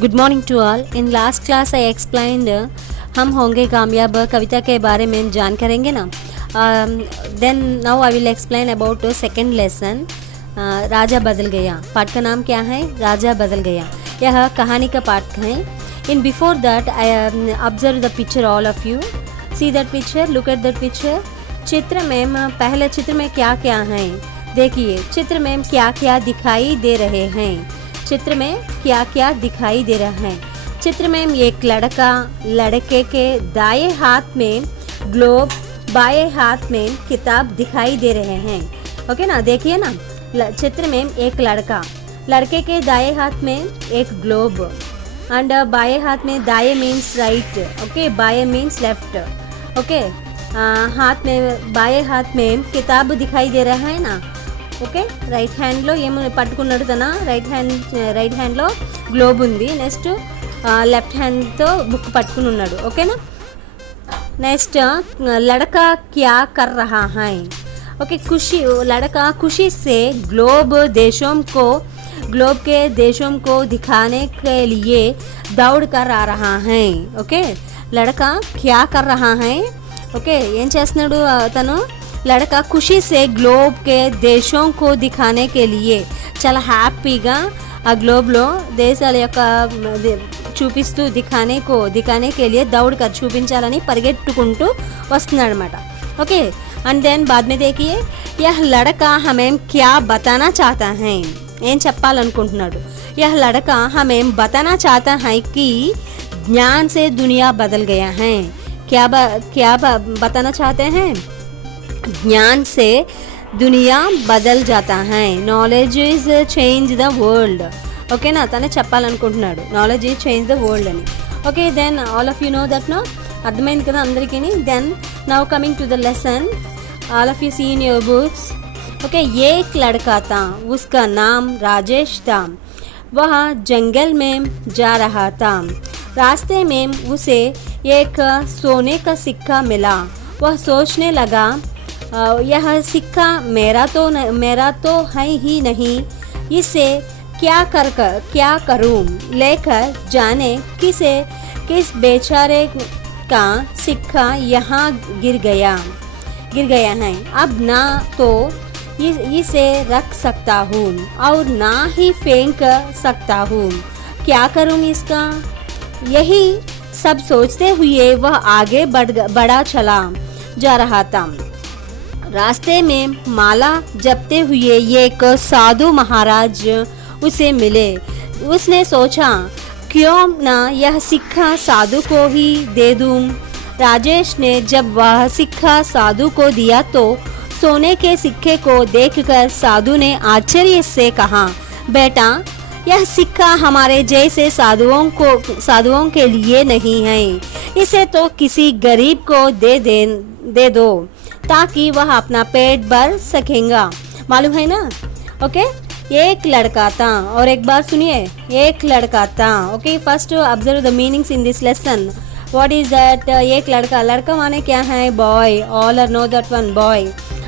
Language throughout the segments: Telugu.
Good morning to all. In last class I explained हम होंगे कामयाब कविता के बारे में जान करेंगे ना। Then now I will explain about second lesson राजा बदल गया। पाठ का नाम क्या है? राजा बदल गया। यह कहानी का पाठ है। In before that I observe the picture, all of you see that picture, look at that picture. चित्र में पहले चित्र में क्या क्या है देखिए। चित्र में क्या क्या दिखाई दे रहे हैं? चित्र में क्या क्या दिखाई दे रहा है? चित्र में एक लड़का, लड़के के दाएं हाथ में ग्लोब, बाएं हाथ में किताब दिखाई दे रहे हैं। ओके ना, देखिए ना। चित्र में एक लड़का, लड़के के दाएं हाथ में एक ग्लोब एंड बाएं हाथ में, दाएं मीन्स राइट, ओके, बाएं मीन्स लेफ्ट, ओके। हाथ में, बाएं हाथ में किताब दिखाई दे रहा है ना, ఓకే. రైట్ హ్యాండ్లో ఏమో పట్టుకున్నాడు తన రైట్ హ్యాండ్లో గ్లోబ్ ఉంది. నెక్స్ట్ లెఫ్ట్ హ్యాండ్తో బుక్ పట్టుకుని ఉన్నాడు. ఓకేనా. నెక్స్ట్ लड़का क्या कर रहा है? ओके. खुशी, लड़का खुशी से ग्लोब के देशों को दिखाने के लिए दौड़ कर आ रहा है. ओके. लड़का क्या कर रहा है? ఓకే. ఏం చేస్తున్నాడు తను? लड़का खुशी से ग्लोब के देशों को दिखाने के लिए చాలా హ్యాపీగా ఆ గ్లోబ్లో దేశాల యొక్క చూపిస్తూ दिखाने के लिए दौड़ कर చూపించాలని పరిగెట్టుకుంటూ వస్తున్నాడు అనమాట. ఓకే. అండ్ దెన్ बाद में देखिए, यह लड़का हमें क्या बताना चाहता है? ఏం చెప్పాలనుకుంటున్నాడు? यह लड़का हमें बताना चाहता है कि ज्ञान से दुनिया बदल गया है. क्या बताना चाहते हैं? ज्ञान से दुनिया बदल जाता है. Knowledge is change the world. Okay నా, తనే చెప్పాలనుకుంటున్నాడు knowledge is change the world అని. Okay. Then all of you know that no, అర్థమైంది కదా అందరికీ. Then now coming to the lesson, all of you see in your books. Okay. एक लड़का था, उसका नाम राजेश था. वह जंगल में जा रहा था. रास्ते में उसे एक सोने का सिक्का मिला. वह सोचने लगा, यह सिक्का मेरा तो है ही नहीं, इसे क्या करूं? लेकर जाने किस बेचारे का सिक्का यहाँ गिर गया है. अब ना तो इसे रख सकता हूँ और ना ही फेंक सकता हूँ. क्या करूँ इसका? यही सब सोचते हुए वह आगे बढ़ा चला जा रहा था. रास्ते में माला जपते हुए एक साधु महाराज उसे मिले. उसने सोचा, क्यों ना यह सिक्का साधु को ही दे दूं. राजेश ने जब वह सिक्का साधु को दिया तो सोने के सिक्के को देखकर साधु ने आश्चर्य से कहा, बेटा, यह सिक्का हमारे जैसे साधुओं के लिए नहीं है. इसे तो किसी गरीब को दे दो ताकि वह अपना पेट भर सकेगा. मालूम है ना. ओके. एक लड़का था, और एक बार सुनिए, एक लड़का था. Okay. First observe the meanings in this lesson. What is that? एक लड़का माने क्या है? Boy. All are know that one, boy.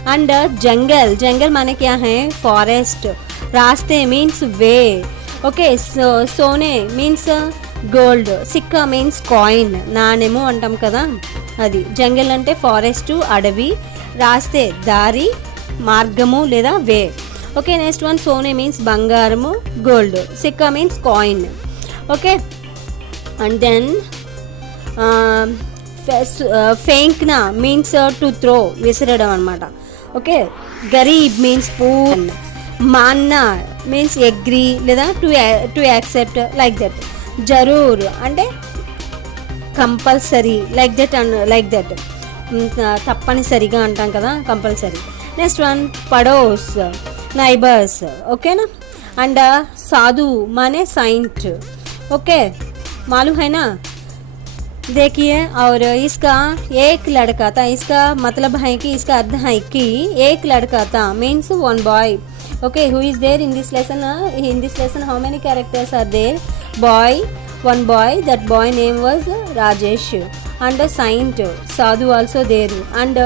And जंगल माने क्या है? फॉरेस्ट. रास्ते मीन्स वे. ओके. सोने मीन्स గోల్డ్. సిక్కా మీన్స్ కాయిన్, నాణెము అంటాం కదా అది. జంగల్ అంటే ఫారెస్ట్, అడవి. రాస్తే దారి, మార్గము లేదా వే. ఓకే. నెక్స్ట్ వన్, సోనే మీన్స్ బంగారము, గోల్డ్. సిక్కా means coin. Okay. And then ఫెంక్నా మీన్స్ టు త్రో, విసిరడం అనమాట. ఓకే. గరీబ్ మీన్స్ పూర్. మాన్నా మీన్స్ అగ్రీ లేదా టు యాక్సెప్ట్, లైక్ దట్. జరూర్ అంటే కంపల్సరీ, లైక్ దట్ తప్పనిసరిగా అంటాం కదా, కంపల్సరీ. నెక్స్ట్ వన్, పడోస్, నైబర్స్. ఓకేనా. అండ్ సాధు माने साइंट. ओके. मालूम है ना. देखिए, और इसका एक लड़का था, इसका मतलब है कि, इसका अर्थ है कि एक लड़का था means one boy. Okay. Who is there in this lesson? How many characters are there? boy, one boy. That boy name was Rajesh. And a saint, sadhu also there. And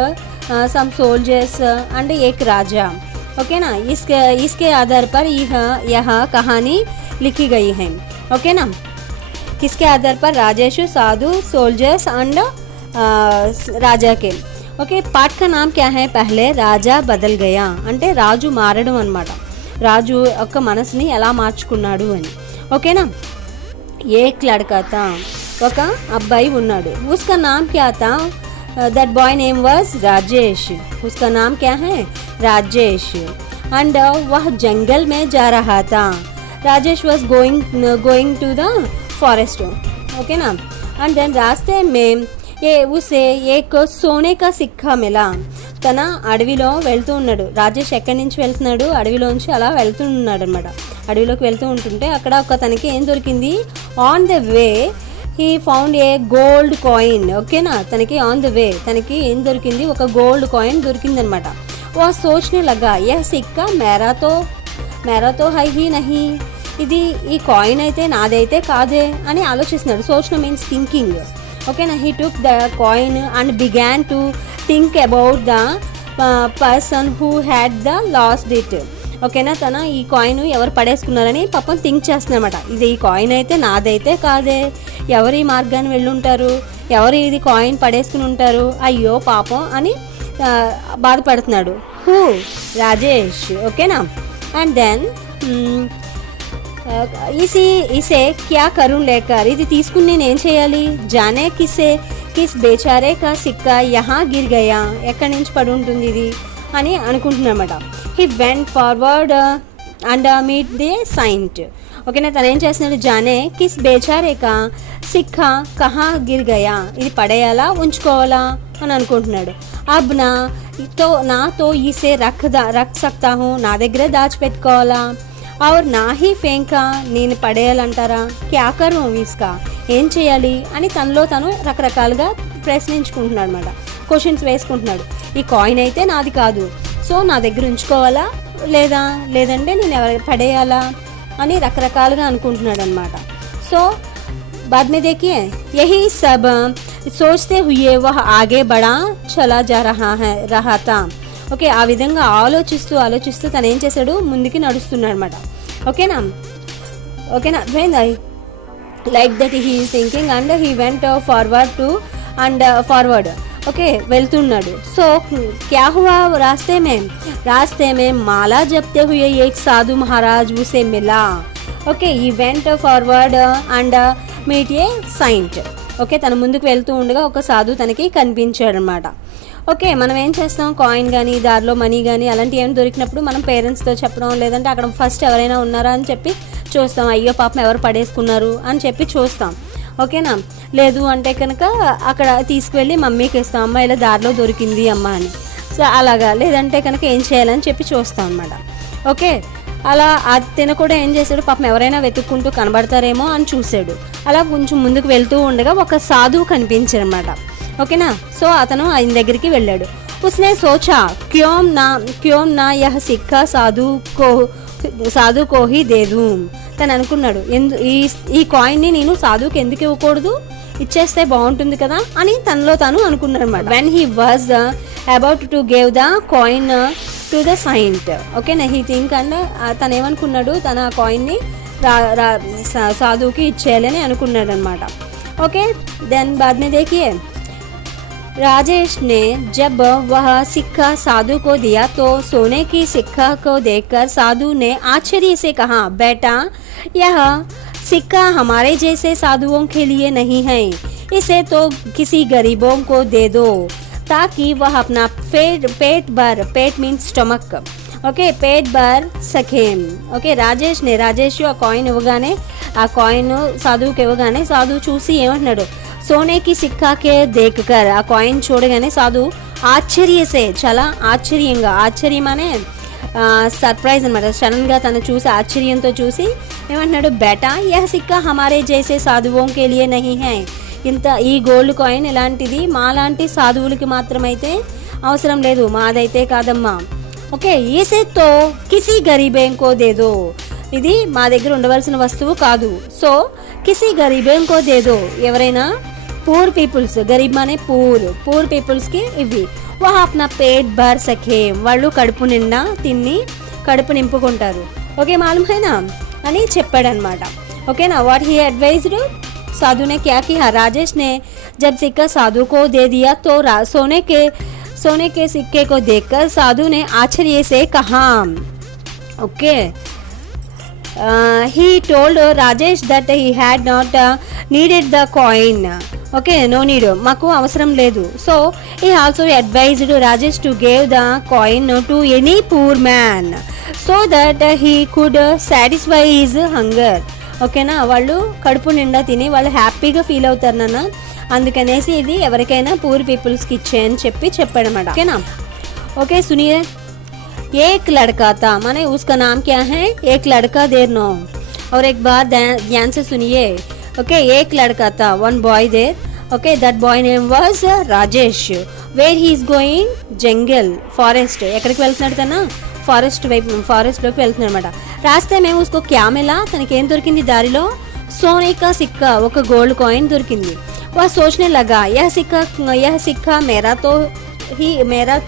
some soldiers and एक राजा. ओके ना. इसके आधार पर यह कहानी लिखी गई है. ओके ना. किसके आधार पर? राजेश, साधु, सोल्जर्स అండ్ రాజా के. ఓకే, పాట का नाम क्या है? पहले రాజా బదల్ గయా అంటే రాజు మారడం అనమాట. రాజు యొక్క మనసుని ఎలా మార్చుకున్నాడు అని. ఓకేనా. ఏక్ లడ్కా తా, ఒక అబ్బాయి ఉన్నాడు. उसका नाम क्या था? that boy name was Rajesh. उसका नाम क्या है? राजेश. and वह जंगल में जा रहा था. Rajesh was going to the forest. Okay ना. and then रास्ते में उसे एक सोने का सिक्का मिला. తన అడవిలో వెళ్తూ ఉన్నాడు. రాజేష్ ఎక్కడి నుంచి వెళ్తున్నాడు? అడవిలోంచి అలా వెళ్తూ ఉన్నాడు అనమాట. అడవిలోకి వెళ్తూ ఉంటుంటే అక్కడ ఒక తనకి ఏం దొరికింది? On the way he found A gold coin. ఓకేనా. తనకి ఆన్ ద వే తనకి ఏం దొరికింది? ఒక గోల్డ్ కాయిన్ దొరికింది అనమాట. वो सोचने लगा यह सिक्का मेरा तो है ही नहीं. ఇది ఈ కాయిన్ అయితే నాదైతే కాదే అని ఆలోచిస్తున్నాడు. సోచన మీన్స్ థింకింగ్. ఓకేనా. He took the coin and began to think about the person who had the lost it. ఓకేనా. తన ఈ కాయిన్ ఎవరు పడేసుకున్నారని పాపం థింక్ చేస్తున్నారన్నమాట. ఇది ఈ కాయిన్ అయితే నాదైతే కాదే, ఎవరు ఈ మార్గాన్ని వెళ్ళుంటారు, ఎవరు ఇది కాయిన్ పడేసుకుని ఉంటారు, అయ్యో పాపం అని బాధపడుతున్నాడు. హూ? రాజేష్. ఓకేనా. అండ్ దెన్ ఇసే క్యా కరూं లేకర్, ఇది తీసుకుని నేను ఏం చేయాలి? జానే కిస్ బేచారే కా సిక్కా యహా గిర్ గయా, ఎక్కడి నుంచి పడి ఉంటుంది ఇది అని అనుకుంటున్నామట. He went forward and meet the saint. ఓకేనా. తను ఏం చేస్తున్నాడు? జానే కిస్ బేచారే కా సిక్కా కహా గిర్ గయా, ఇది పడేయాలా ఉంచుకోవాలా అని అనుకుంటున్నాడు. అబ్ నాతో ఇసే రక్ సక్తా హూ, నా దగ్గరే దాచిపెట్టుకోవాలా? और ना ही फेंका, నేను పడేయాలంటారా? క్యా కరూ ఇస్కా, ఏం చేయాలి అని తనలో తను రకరకాలుగా ప్రశ్నించుకుంటున్నాడు అనమాట. క్వశ్చన్స్ వేసుకుంటున్నాడు. ఈ కాయిన్ అయితే నాది కాదు, సో నా దగ్గర ఉంచుకోవాలా లేదంటే నేను ఎవరికి పడేయాలా అని రకరకాలుగా అనుకుంటున్నాడు అనమాట. సో बाद में देखिए यही सब सोचते हुए वह आगे बढ़ा चला जा रहा था. ఓకే, ఆ విధంగా ఆలోచిస్తూ తను ఏం చేశాడు? ముందుకి నడుస్తున్నాడు అనమాట. ఓకేనా. అర్థమైందా? Like that he is thinking and he went forward. Okay, వెళ్తున్నాడు. సో క్యా హువా? రాస్తే మే మాలా జప్తే హుయే ఏక్ సాధు మహారాజ్ ఉసే మిలా. Okay, he went forward and meet a saint. Okay, తన ముందుకు వెళ్తూ ఉండగా ఒక సాధు తనకి కనిపించాడు అనమాట. ఓకే, మనం ఏం చేస్తాం? కాయిన్ కానీ దారిలో మనీ కానీ అలాంటివి ఏమైనా దొరికినప్పుడు మనం పేరెంట్స్తో చెప్పడం, లేదంటే అక్కడ ఫస్ట్ ఎవరైనా ఉన్నారా అని చెప్పి చూస్తాం. అయ్యో పాపం ఎవరు పడేసుకున్నారు అని చెప్పి చూస్తాం. ఓకేనా. లేదు అంటే కనుక అక్కడ తీసుకువెళ్ళి మమ్మీకి ఇస్తాం, అమ్మ ఇలా దారిలో దొరికింది అమ్మ అని. సో అలాగా. లేదంటే కనుక ఏం చేయాలని చెప్పి చూస్తాం అనమాట. ఓకే, అలా తిన కూడా ఏం చేశాడు? పాపం ఎవరైనా వెతుక్కుంటూ కనబడతారేమో అని చూశాడు. అలా కొంచెం ముందుకు వెళ్తూ ఉండగా ఒక సాధువు కనిపించాడు అనమాట. ఓకేనా. సో అతను ఆయన దగ్గరికి వెళ్ళాడు. ఉస్నే సోచా క్యోం నా యహ సిక్కా సాధు కోహి దేదూ. తను అనుకున్నాడు, ఈ కాయిన్ని నేను సాధువుకి ఎందుకు ఇవ్వకూడదు, ఇచ్చేస్తే బాగుంటుంది కదా అని తనలో తాను అనుకున్నాడు అనమాట. When he was about to give the coin to the saint. ఓకేనా. హీ థింక్ అండ్ తను ఏమనుకున్నాడు? తన కాయిన్ని సాధువుకి ఇచ్చేయాలని అనుకున్నాడు అనమాట. ఓకే, దెన్ బాద్ మే దేఖియే राजेश ने जब वह सिक्का साधु को दिया तो सोने की सिक्का को देखकर साधु ने आश्चर्य से कहा, बेटा यह सिक्का हमारे जैसे साधुओं के लिए नहीं है, इसे तो किसी गरीबों को दे दो ताकि वह अपना पेट मीन्स स्टमक. ఓకే, పేట్ భర్ సఖేం. ఓకే, రాజేష్ ఆ కాయిన్ ఇవ్వగానే, ఆ కాయిన్ సాధువుకి ఇవ్వగానే సాధువు చూసి ఏమంటున్నాడు? సోనేకి సిక్కాకే దేక్కర్, ఆ కాయిన్ చూడగానే సాధు ఆశ్చర్యసే, చాలా ఆశ్చర్యం అనే సర్ప్రైజ్ అనమాట. సడన్గా తను చూసి ఆశ్చర్యంతో చూసి ఏమంటున్నాడు? బేటా యహ్ సిక్కా హమారే జైసే సాధువోం కే లియే నహీ హై, ఈ గోల్డ్ కాయిన్ ఇలాంటిది మాలాంటి సాధువులకి మాత్రమైతే అవసరం లేదు, మాదైతే కాదమ్మా. ఓకే, ఈసే తో కిసి గరీబేంకో దేదో, ఇది మా దగ్గర ఉండవలసిన వస్తువు కాదు. సో కిసి గరీబేంకో దేదో, ఎవరైనా పూర్ పీపుల్స్, గరీబ్ మానే పూర్ పీపుల్స్కి ఇవి. వహ అప్నా పేట్ భర్ సఖే, వాళ్ళు కడుపు నిండా తిని కడుపు నింపుకుంటారు. ఓకే, మాలూమ్ హైనా అని చెప్పాడనమాట. ఓకేనా. What he advised? साधु ने क्या किया, राजेश ने जब सिक्का साधु को दे दिया तो सोने के सिक्के को देखकर साधु ने आश्चर्य से कहा, okay, he told Rajesh that he had not needed the coin. Okay, no need, మాకు అవసరం లేదు. So he also advised Rajesh to give the coin to any poor man so that he could satisfy his hunger. ఓకేనా, వాళ్ళు కడుపు నిండా తిని వాళ్ళు హ్యాపీగా ఫీల్ అవుతారు నాన్న, అందుకనేసి ఇది ఎవరికైనా పూర్ పీపుల్స్కి ఇచ్చేయని చెప్పాడన్నమాట. ఓకేనా. ఓకే సునియే. एक लड़का था, माने उसका नाम क्या है, एक लड़का देर नो. और एक बार ध्यान से सुनिए. ओके, एक लड़का था, one boy there. Okay, that boy name was Rajesh. Where he is going, जंगल, फॉरेस्ट. ఎక్కడికి వెళ్తున్నాడు తన, ఫారెస్ట్లోకి వెళ్తున్నాడు అనమాట. రాస్తే మేము उसको क्या मिला, తనకి ఏం దొరికింది దారిలో, सोने का सिक्का, ఒక గోల్డ్ కాయిన్ దొరికింది. वह सोचने लगा, यह सिक्का मेरा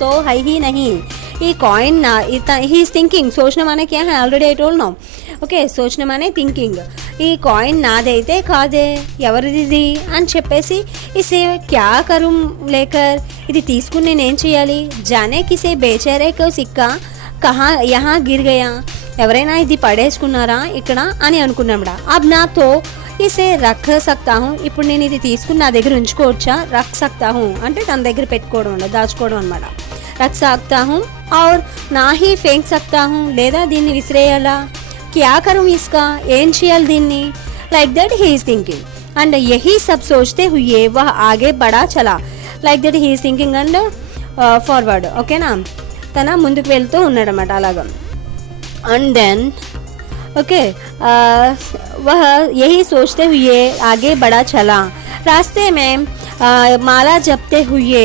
तो है ही नहीं. ఈ కాయిన్ నా, హీస్ థింకింగ్, సోచన మానే క్యా హై, already I told now. Okay, సోచన మానే థింకింగ్. ఈ కాయిన్ నాదైతే కాదే, ఎవరిది అని చెప్పేసి ఇసే క్యా కరు లేకర్, ఇది తీసుకుని నేనేం చేయాలి, జానే కిసే బేచారే కో సిక్కా కహా యహా గిర్ గయా, ఎవరైనా ఇది పడేసుకున్నారా ఇక్కడ అని అనుకున్నాడా. అబ్ నాతో ఇసే రఖ్ సక్తా హూ, ఇప్పుడు నేను ఇది తీసుకుని నా దగ్గర ఉంచుకోవచ్చా, రఖ్ సక్తా హూ అంటే తన దగ్గర పెట్టుకోవడం, దాచుకోవడం అనమాట. रख सकता हूँ और ना ही फेंक सकता हूँ, లేదా దీన్ని విసిరేయాలా, क्या करूँ इसका, ఏం చేయాలి దీన్ని, like that he is thinking. And यही सब सोचते हुए वह आगे बढ़ा चला. Like that he is thinking and forward. ఓకేనా, తన ముందుకు వెళ్తూ ఉన్నాడు అన్నమాట అలాగా. అండ్ దెన్ ओके, वह यही सोचते हुए आगे बढ़ा चला. रास्ते में माला जपते हुए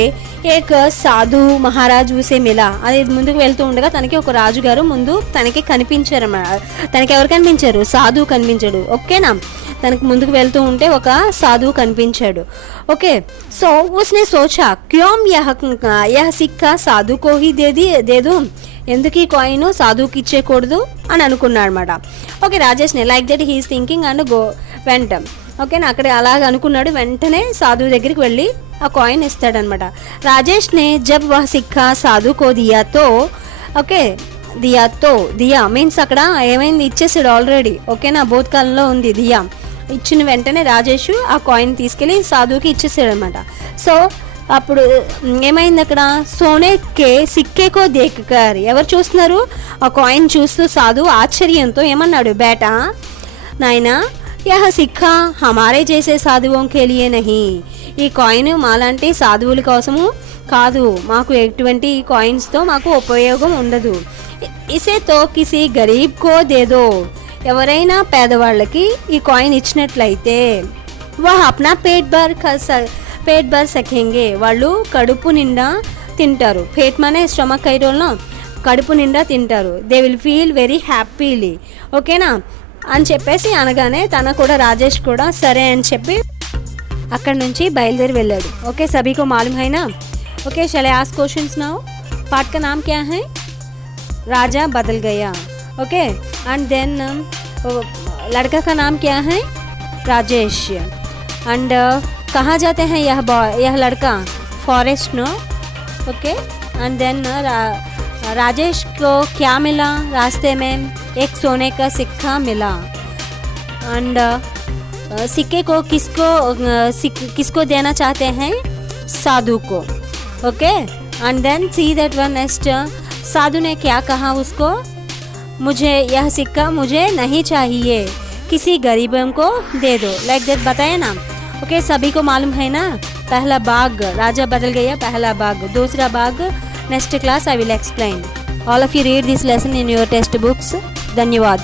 ఏక్ సాధు మహారాజ్ ఉసే మిలా. అది ముందుకు వెళ్తూ ఉండగా తనకి ఒక రాజుగారు ముందు తనకి కనిపించారు. తనకి ఎవరు కనిపించారు, సాధువు కనిపించాడు. ఓకేనా, తనకు ముందుకు వెళ్తూ ఉంటే ఒక సాధువు కనిపించాడు. ఓకే, సో ఉస్నే సోచా క్యోం యహ సిక్కా సాధుకో హీ దేదు, ఎందుకు ఈ కాయిన్ సాధువుకి ఇచ్చేయకూడదు అని అనుకున్నాడు అనమాట. ఓకే, రాజేష్ని like that he's thinking and went. ఓకేనా, అక్కడ అలాగ అనుకున్నాడు. వెంటనే సాధువు దగ్గరికి వెళ్ళి ఆ కాయిన్ ఇస్తాడనమాట. రాజేష్ నే జబ్ వహ్ సిక్కా సాధు కో దియాతో, ఓకే, దియా మీన్స్ అక్కడ ఏమైంది, ఇచ్చేసాడు ఆల్రెడీ. ఓకేనా, భూతకాలంలో ఉంది దియా. ఇచ్చిన వెంటనే రాజేష్ ఆ కాయిన్ తీసుకెళ్ళి సాధువుకి ఇచ్చేసాడు అనమాట. సో అప్పుడు ఏమైంది అక్కడ, సోనేకే సిక్కేకో దేక్కర్, ఎవరు చూస్తున్నారు, ఆ కాయిన్ చూస్తూ సాధువు ఆశ్చర్యంతో ఏమన్నాడు, బేటా నాయనా యహ సిక్కా హమారే జైసే సాధువోం కే లియే నహీ, ఈ కాయిన్ మాలాంటి సాధువుల కోసము కాదు, మాకు ఎటువంటి కాయిన్స్తో మాకు ఉపయోగం ఉండదు. ఇసే తో కిసి గరీబ్ కో దేదో, ఎవరైనా పేదవాళ్ళకి ఈ కాయిన్ ఇచ్చినట్లయితే వహ అప్నా పేట్ భర్ సకేంగే, వాళ్ళు కడుపు నిండా తింటారు. పేట్ మనే స్టమక్ ఐరోల్నో, కడుపు నిండా తింటారు. They will feel very happily. ఓకేనా అని చెప్పేసి అనగానే తన కూడా రాజేష్ కూడా సరే అని చెప్పి అక్కడ నుంచి బయలుదేరి వెళ్ళాడు. ఓకే, సభీకో మాలూమ్ హై నా. ఓకే, చలే ఆస్క్ క్వశ్చన్స్ నౌ. పార్ట్ का नाम क्या है, राजा बदल गया. ओके, एंड देन लड़का का नाम क्या है, राजेश. एंड कहाँ जाते हैं यह लड़का, forest no. Okay, and then Rajesh को क्या मिला, रास्ते में एक सोने का सिक्का मिला. एंड सिक्के को किसको देना चाहते हैं, साधु को. Okay, and then see that one next, साधु ने क्या कहा उसको, मुझे यह सिक्का मुझे नहीं चाहिए, किसी गरीबों को दे दो. लाइक दैट बताया ना. ओके, सभी को मालूम है ना. पहला भाग राजा बदल गया, पहला भाग. दूसरा भाग next class I will explain. All of you read this lesson in your text books. धन्यवाद.